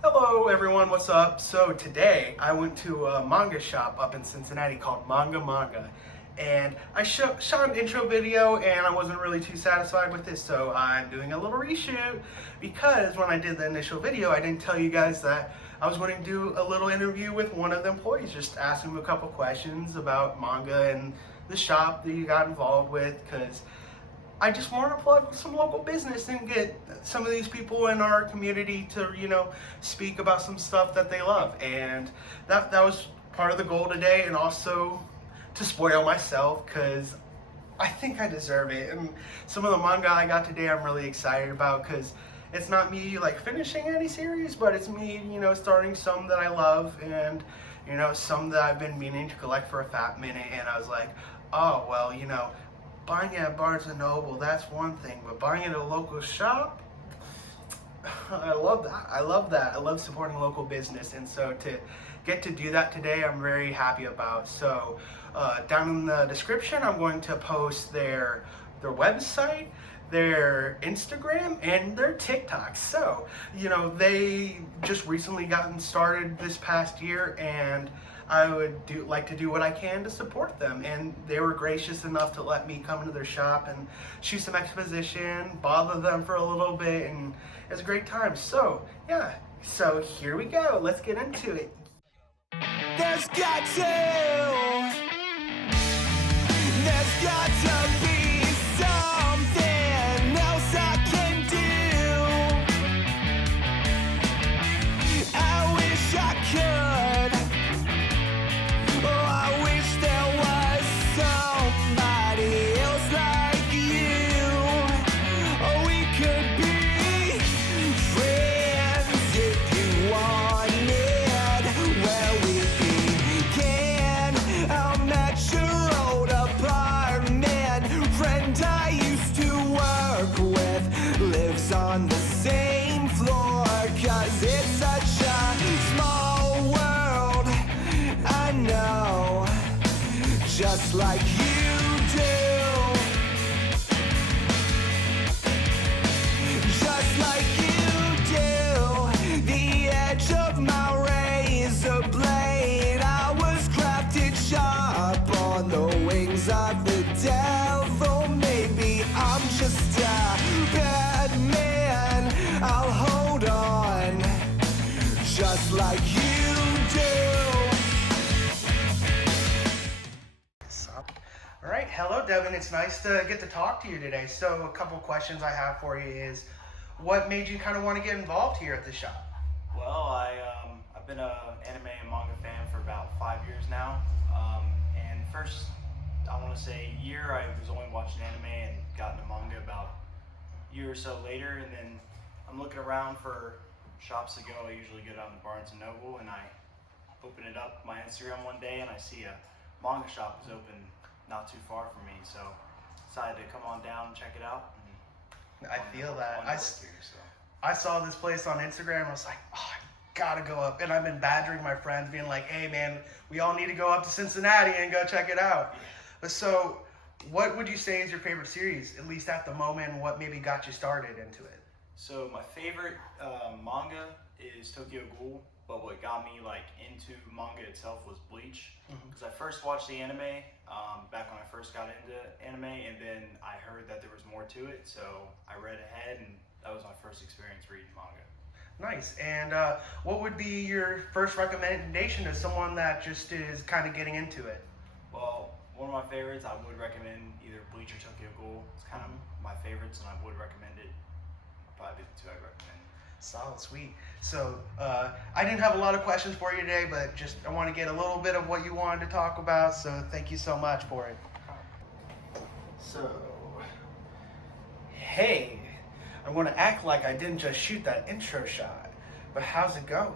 Hello everyone, what's up? So today I went to a manga shop up in Cincinnati called Manga Manga, and I shot an intro video and I wasn't really too satisfied with it, so I'm doing a little reshoot because when I did the initial video I didn't tell you guys that I was going to do a little interview with one of the employees, just ask him a couple questions about manga and the shop that he got involved with, because I just want to plug some local business and get some of these people in our community to, speak about some stuff that they love. And that was part of the goal today, and also to spoil myself because I think I deserve it. And some of the manga I got today I'm really excited about because it's not me like finishing any series, but it's me, starting some that I love and, some that I've been meaning to collect for a fat minute. And I was like, oh, well, buying it at Barnes & Noble, that's one thing, but buying it at a local shop, I love that. I love that. I love supporting local business, and so to get to do that today, I'm very happy about. So down in the description, I'm going to post their website, their Instagram, and their TikTok. So, they just recently gotten started this past year, and I would like to do what I can to support them, and they were gracious enough to let me come into their shop and shoot some exposition, bother them for a little bit, and it was a great time. So yeah, so here we go. Let's get into it. There's got to be something else I can do. I wish I could. Oh, I wish there was somebody else like you. Oh, we could be friends if you wanted. Where we began, I'm at your old apartment. Friend I used to work with lives on the same floor. 'Cause it's such a small world, I know, just like you do. Just like you do. The edge of my razor blade, I was crafted sharp on the wings of the devil. Maybe I'm just a bad man. I'll hold on, just like you do. All right, hello Devin, it's nice to get to talk to you today. So a couple questions I have for you is, what made you kind of want to get involved here at the shop? Well, I've been an anime and manga fan for about 5 years now. And first, I want to say year, I was only watching anime and got into manga about a year or so later. And then I'm looking around for shops to go. I usually go down to Barnes & Noble, and I open it up my Instagram one day and I see a manga shop is open not too far from me. So decided to come on down and check it out. And I feel that. wanted to work here, so. I saw this place on Instagram. I was like, oh, I gotta go up. And I've been badgering my friends, being like, hey man, we all need to go up to Cincinnati and go check it out. Yeah. But so, what would you say is your favorite series, at least at the moment, and what maybe got you started into it? So my favorite manga is Tokyo Ghoul, but what got me into manga itself was Bleach, because I first watched the anime back when I first got into anime, and then I heard that there was more to it, so I read ahead, and that was my first experience reading manga. Nice. And what would be your first recommendation to someone that just is kind of getting into it? Well, one of my favorites, I would recommend either Bleach or Tokyo Ghoul. It's kind of my favorites, and I would recommend it. Probably the two I'd recommend. Solid, sweet. So I didn't have a lot of questions for you today, but just I want to get a little bit of what you wanted to talk about, so thank you so much for it. So, hey, I'm going to act like I didn't just shoot that intro shot, but how's it going?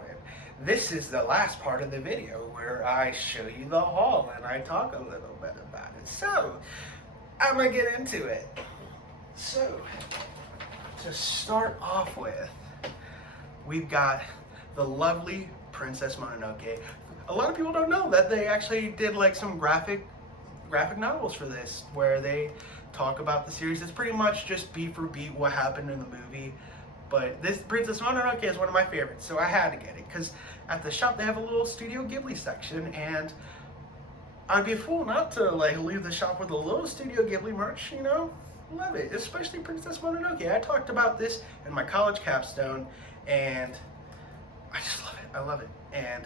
This is the last part of the video where I show you the haul and I talk a little bit about it. So, I'm going to get into it. So, to start off with, we've got the lovely Princess Mononoke. A lot of people don't know that they actually did some graphic novels for this, where they talk about the series. It's pretty much just beat for beat what happened in the movie, but this Princess Mononoke is one of my favorites, so I had to get it because at the shop they have a little Studio Ghibli section, and I'd be a fool not to like leave the shop with a little Studio Ghibli merch, you know? Love it, especially Princess Mononoke. I talked about this in my college capstone, and I just love it. I love it, and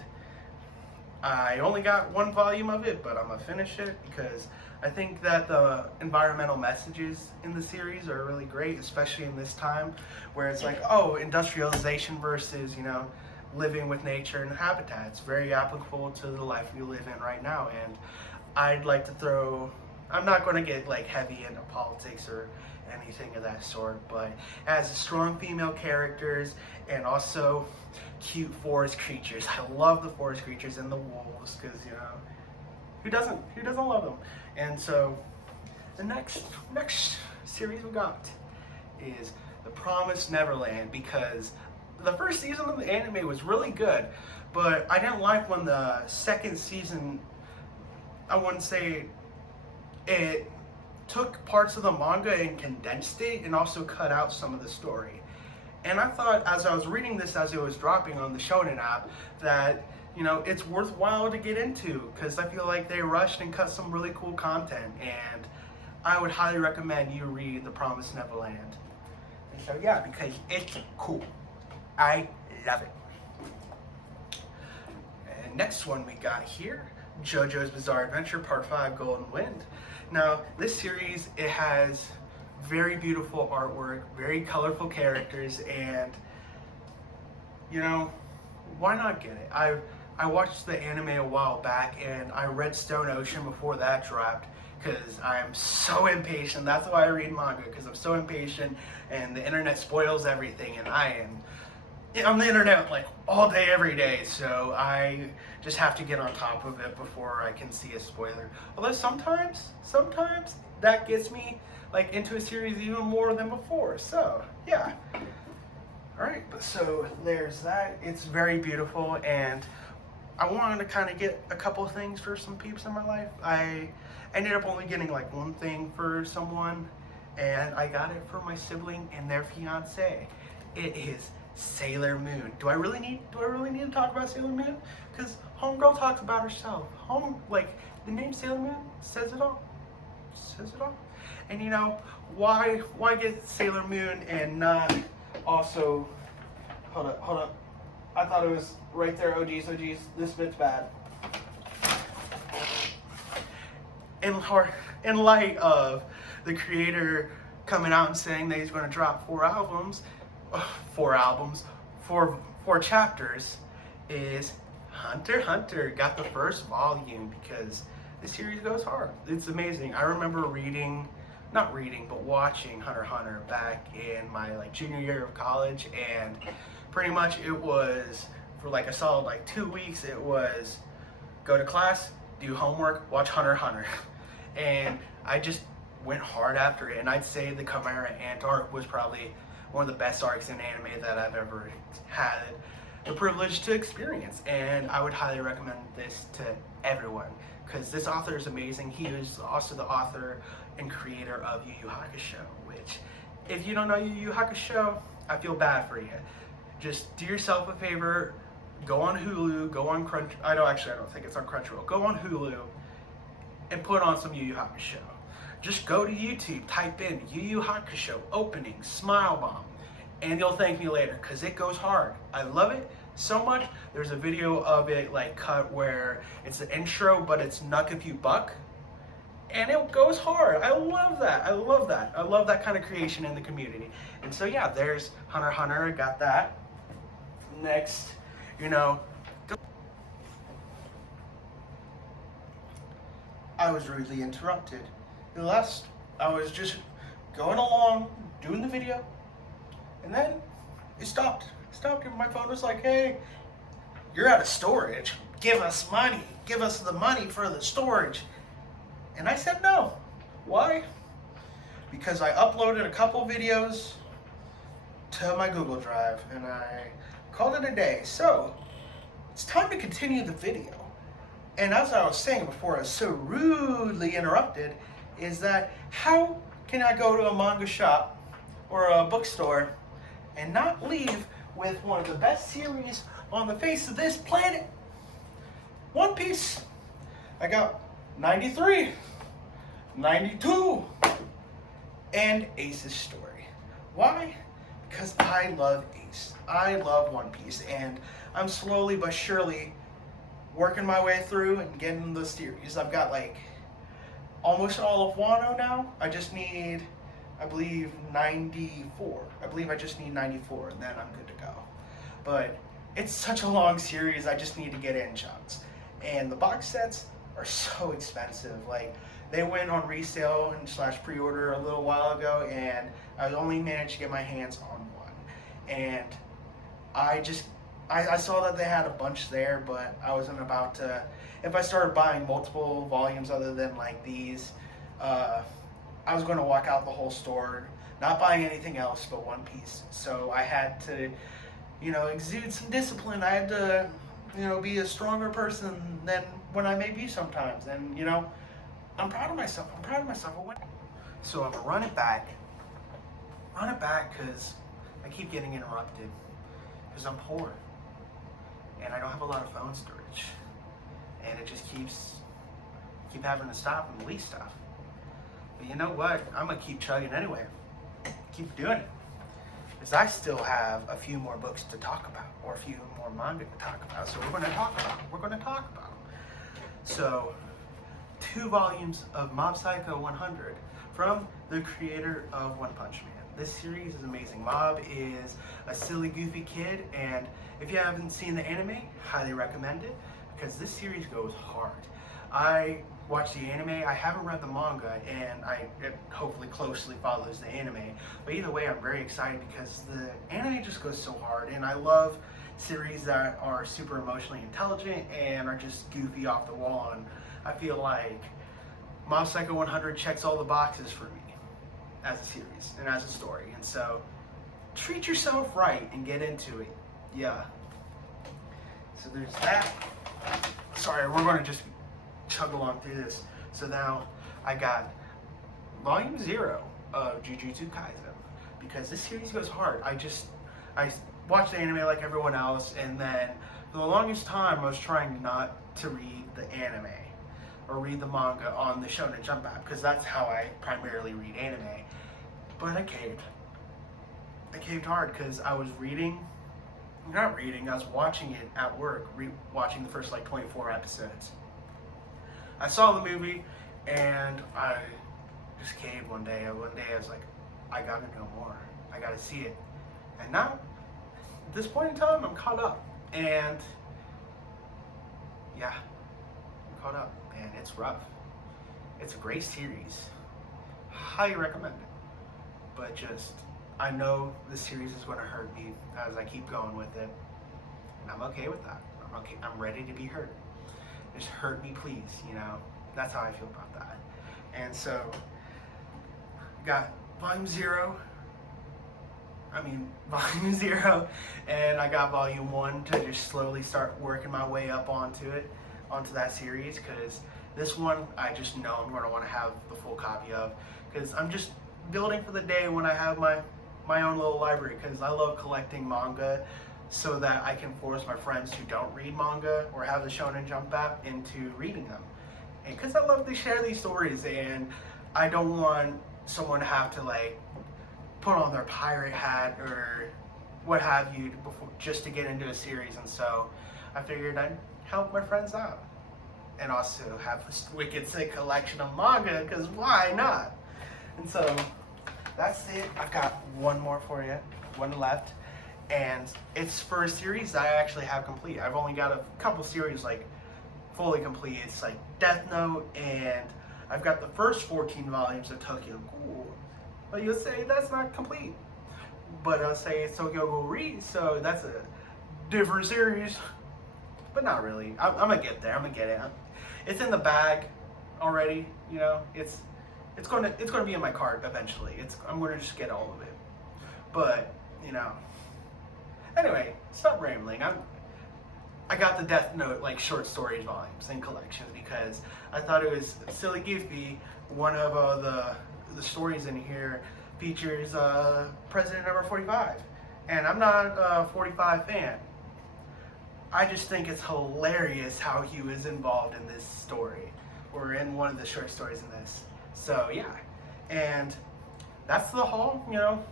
I only got one volume of it, but I'm gonna finish it because I think that the environmental messages in the series are really great, especially in this time where it's like, oh, industrialization versus, you know, living with nature and habitats. Very applicable to the life we live in right now. And I'd like to throw, I'm not going to get like heavy into politics or anything of that sort, but as strong female characters and also cute forest creatures. I love the forest creatures and the wolves because, you know, who doesn't love them? And so the next series we got is The Promised Neverland, because the first season of the anime was really good, but I didn't like when the second season, I wouldn't say it took parts of the manga and condensed it and also cut out some of the story. And I thought as I was reading this as it was dropping on the Shonen app that, you know, it's worthwhile to get into because I feel like they rushed and cut some really cool content, and I would highly recommend you read The Promised Neverland. And so yeah, because it's cool. I love it. And next one we got here, JoJo's Bizarre Adventure Part 5 Golden Wind. Now, this series, it has very beautiful artwork, very colorful characters, and, you know, why not get it? I watched the anime a while back, and I read Stone Ocean before that dropped because I am so impatient. That's why I read manga, because I'm so impatient, and the internet spoils everything, and I am on the internet like all day, every day, so I just have to get on top of it before I can see a spoiler. Although sometimes that gets me like into a series even more than before. So yeah. Alright, but so there's that. It's very beautiful, and I wanted to kind of get a couple of things for some peeps in my life. I ended up only getting like one thing for someone, and I got it for my sibling and their fiance. It is Sailor Moon. Do I really need to talk about Sailor Moon? Because homegirl talks about herself. Like the name Sailor Moon says it all. Says it all. And you know, why get Sailor Moon and not also, hold up. I thought it was right there. Oh geez, this bit's bad. In light of the creator coming out and saying that he's going to drop four chapters, is Hunter x Hunter got the first volume, because this series goes hard. It's amazing. I remember watching Hunter x Hunter back in my like junior year of college, and pretty much it was for like a solid like 2 weeks. It was go to class, do homework, watch Hunter x Hunter, and I just went hard after it. And I'd say the Chimera Ant arc was probably one of the best arcs in anime that I've ever had the privilege to experience, and I would highly recommend this to everyone because this author is amazing. He is also the author and creator of Yu Yu Hakusho, which, if you don't know Yu Yu Hakusho, I feel bad for you. Just do yourself a favor, go on Hulu, go on I don't think it's on Crunchyroll. Go on Hulu and put on some Yu Yu Hakusho. Just go to YouTube, type in Yu Yu Hakusho opening Smile Bomb, and you'll thank me later because it goes hard. I love it so much. There's a video of it like cut where it's the intro, but it's Nuck If You Buck, and it goes hard. I love that. I love that kind of creation in the community. And so yeah, there's Hunter x Hunter. I got that. Next, you know, I was rudely interrupted. I was just going along, doing the video, and then it stopped. And my phone was like, hey, you're out of storage. Give us money. Give us the money for the storage. And I said no. Why? Because I uploaded a couple videos to my Google Drive, and I called it a day. So it's time to continue the video. And as I was saying before I was so rudely interrupted, is that how can I go to a manga shop or a bookstore and not leave with one of the best series on the face of this planet, One Piece. I got 93, 92, and Ace's story. Why? Because I love Ace. I love One Piece, and I'm slowly but surely working my way through and getting the series. I've got like almost all of Wano now. I just need, I believe, 94. I believe I just need 94, and then I'm good to go. But it's such a long series, I just need to get it in chunks. And the box sets are so expensive. Like, they went on resale and / pre-order a little while ago, and I only managed to get my hands on one. And I saw that they had a bunch there, but I wasn't about to. If I started buying multiple volumes other than like these, I was going to walk out the whole store, not buying anything else but One Piece. So I had to, exude some discipline. I had to, be a stronger person than when I may be sometimes. And, I'm proud of myself. So I'm going to run it back because I keep getting interrupted because I'm poor and I don't have a lot of phone storage, and it just keep having to stop and delete stuff. But you know what? I'm gonna keep chugging anyway. Keep doing it, because I still have a few more books to talk about, or a few more manga to talk about. So we're gonna talk about them. So, 2 volumes of Mob Psycho 100 from the creator of One Punch Man. This series is amazing. Mob is a silly, goofy kid, and if you haven't seen the anime, highly recommend it, because this series goes hard. I watched the anime. I haven't read the manga, and it hopefully closely follows the anime. But either way, I'm very excited because the anime just goes so hard, and I love series that are super emotionally intelligent and are just goofy off the wall. And I feel like Mob Psycho 100 checks all the boxes for me as a series and as a story. And so treat yourself right and get into it. Yeah. So there's that. Sorry, we're going to just chug along through this. So now I got volume 0 of Jujutsu Kaisen, because this series goes hard. I watched the anime like everyone else, and then for the longest time I was trying not to read the anime or read the manga on the Shonen Jump app, because that's how I primarily read anime. But I caved. I caved hard because I was I was watching it at work, watching the first like 24 episodes. I saw the movie and I just caved one day. One day I was like, I gotta know more. I gotta see it. And now, at this point in time, I'm caught up. And yeah, I'm caught up. And it's rough. It's a great series. Highly recommend it. But I know this series is going to hurt me as I keep going with it. And I'm okay with that. I'm ready to be hurt. Just hurt me, please, That's how I feel about that. And so, got volume 0, and I got volume 1 to just slowly start working my way up onto that series, because this one I just know I'm going to want to have the full copy of, because I'm just building for the day when I have my own little library, because I love collecting manga so that I can force my friends who don't read manga or have the Shonen Jump app into reading them. And because I love to share these stories, and I don't want someone to have to like put on their pirate hat or what have you just to get into a series. And so I figured I'd help my friends out and also have this wicked sick collection of manga, because why not? And so that's it. I've got one more for you, one left, and it's for a series that I actually have complete. I've only got a couple series like fully complete. It's like Death Note, and I've got the first 14 volumes of Tokyo Ghoul. But you'll say that's not complete. But I'll say it's Tokyo Ghoul Re, so that's a different series. But not really. I'm gonna get there. I'm gonna get it. It's in the bag already. It's going to be in my cart eventually. I'm going to just get all of it. But, anyway, stop rambling. I got the Death Note like short stories volumes and collections because I thought it was silly goofy. One of the stories in here features President number 45, and I'm not a 45 fan. I just think it's hilarious how he was involved in this story, or in one of the short stories in this. So yeah, and that's the haul, you know.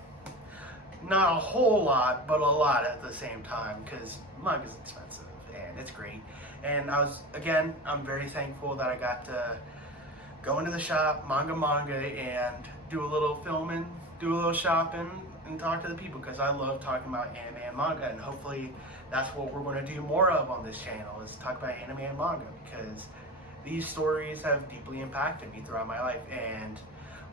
Not a whole lot, but a lot at the same time, because manga's expensive and it's great. And I'm very thankful that I got to go into the shop, Manga Manga, and do a little filming, do a little shopping, and talk to the people, because I love talking about anime and manga, and hopefully that's what we're going to do more of on this channel, is talk about anime and manga, because these stories have deeply impacted me throughout my life. And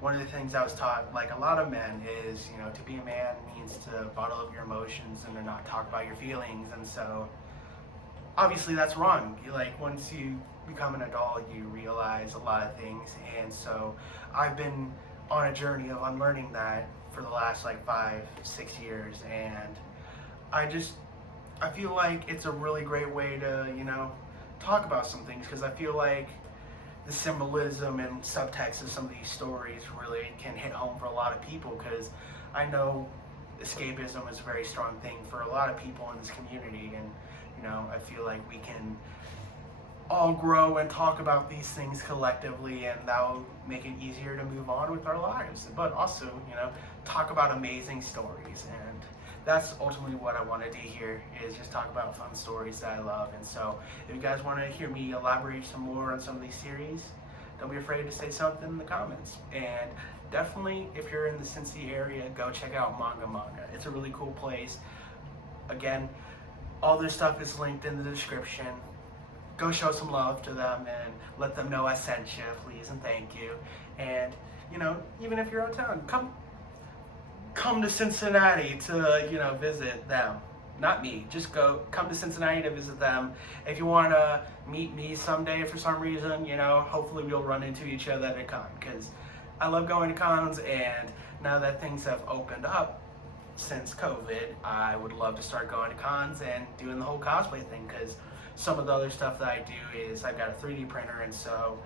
one of the things I was taught, like a lot of men, is, you know, to be a man means to bottle up your emotions and to not talk about your feelings. And so obviously that's wrong. Like, once you become an adult, you realize a lot of things. And so I've been on a journey of unlearning that for the last like 5-6 years, and I feel like it's a really great way to, you know, talk about some things, because I feel like the symbolism and subtext of some of these stories really can hit home for a lot of people, because I know escapism is a very strong thing for a lot of people in this community, and, you know, I feel like we can all grow and talk about these things collectively, and that will make it easier to move on with our lives, but also, you know, talk about amazing stories. And that's ultimately what I want to do here, is just talk about fun stories that I love. And so if you guys want to hear me elaborate some more on some of these series, don't be afraid to say something in the comments. And definitely, if you're in the Cincy area, go check out Manga Manga. It's a really cool place. Again, all this stuff is linked in the description. Go show some love to them and let them know I sent you, please, and thank you. And, you know, even if you're out of town, come to Cincinnati to, you know, visit them. Not me, just come to Cincinnati to visit them. If you want to meet me someday for some reason, you know, hopefully we'll run into each other at a con, because I love going to cons. And now that things have opened up since COVID, I would love to start going to cons and doing the whole cosplay thing, because some of the other stuff that I do is I've got a 3D printer, and so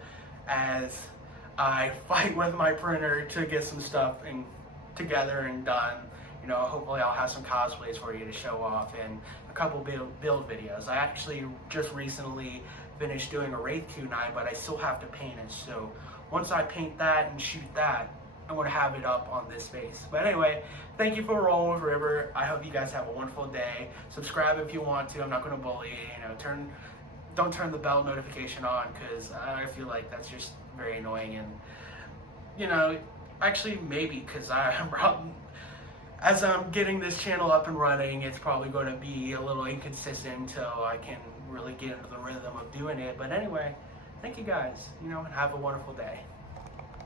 as I fight with my printer to get some stuff together and done, you know, hopefully I'll have some cosplays for you to show off, and a couple build videos. I actually just recently finished doing a Wraith Q9, but I still have to paint it. So once I paint that and shoot that, I'm going to have it up on this space. But anyway, thank you for rolling with River. I hope you guys have a wonderful day. Subscribe if you want to. I'm not going to bully you. You know, don't turn the bell notification on, because I feel like that's just very annoying. And, you know, actually maybe, because as I'm getting this channel up and running, it's probably going to be a little inconsistent until I can really get into the rhythm of doing it. But anyway, thank you guys, you know, and have a wonderful day.